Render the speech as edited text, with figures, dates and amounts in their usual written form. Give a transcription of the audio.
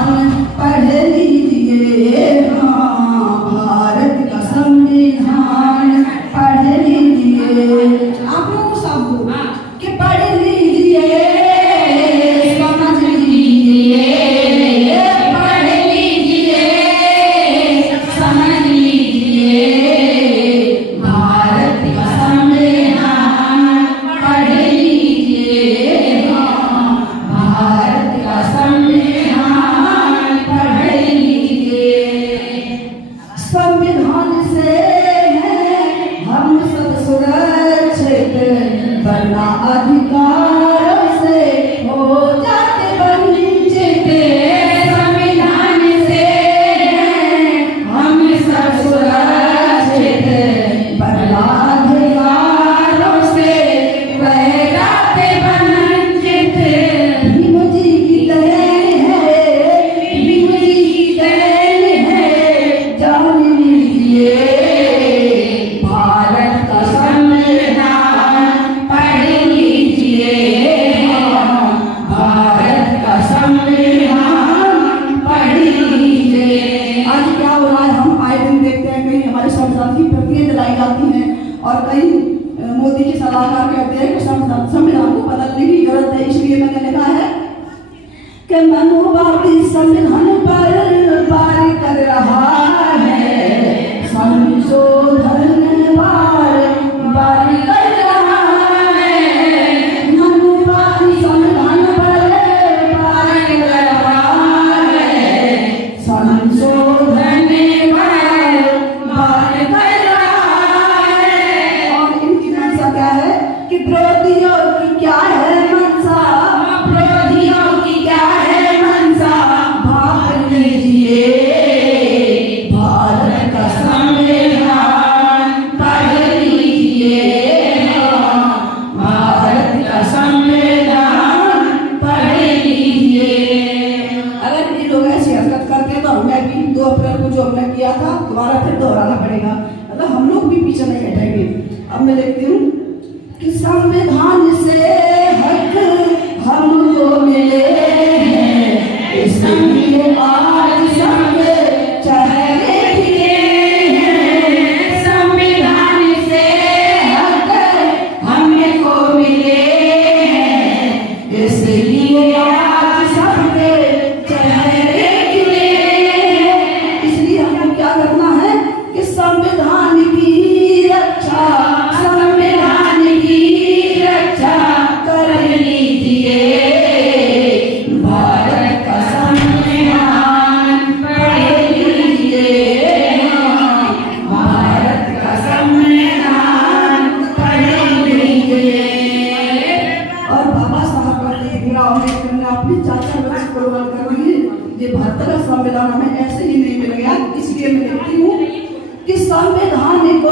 संविधान पढ़ लीजिए, हाँ भारत का संविधान पढ़ लीजिए। आप लोगों को सब कि पढ़ लीजिए, समझ लीजिए, पढ़ लीजिए, समझ लीजिए। भारत का संविधान पढ़ लीजिए, हाँ भारत का संविधान पढ़ लीजिए। संविधान से है हम सब सुरक्षित, वरना अधिकार से हो जाते वंचित। संविधान से हम सब सुरक्षित, वरना अधिकारों से रह जाते वंचित। भीम जी की देन है, भीम जी की देन है, जान लीजिए। भारत का संविधान पढ़ लीजिए, हाँ भारत का संविधान पढ़ लीजिए। आज क्या हो रहा है, हम आए दिन देखते हैं कहीं हमारे संविधान की प्रक्रिया दिलाई जाती है और कहीं मोदी के सलाहकार कहते हैं कि संविधान को बदलने की जरूरत है। इसलिए मैंने लिखा है कि मनुवादी संविधान पर पार कर रहा है, संशोधन बार कर रहा है। मनुवादी संविधान पर पार कर रहा है, संशोधन बार कर रहा है। और इनकी मंशा क्या है कि विरोधियों की क्या है मंशा, विरोधियों की क्या है मंशा, भाग लीजिए। भारत का संविधान पढ़ लीजिए, हाँ भारत का संविधान पढ़ लीजिए। अगर ये लोग ऐसी हरकत करते तो हमें भी 2 अप्रैल को जो हमने किया था दोबारा फिर दोहराना पड़ेगा, मतलब हम लोग भी पीछे नहीं हटेंगे। अब मैं देखती हूँ कि संविधान से हक हमको मिले हैं, इसलिए आज सब चेहरे खिले हैं। संविधान से हक हमको मिले हैं, इसलिए आज सबके चेहरे खिले हैं। इसलिए हमको क्या करना है कि संविधान की रक्षा, संविधान की रक्षा कर लीजिए। भारत का संविधान पढ़ लीजिए, हाँ भारत का संविधान पढ़ लीजिए। और बाबा साहब भीमराव अम्बेडकर ने अपने चाचा बच्चे कुर्बान कर दिए। ये भारत का संविधान हमें ऐसे ही नहीं मिल गया। इसलिए मैं लिखती हूँ कि संविधान को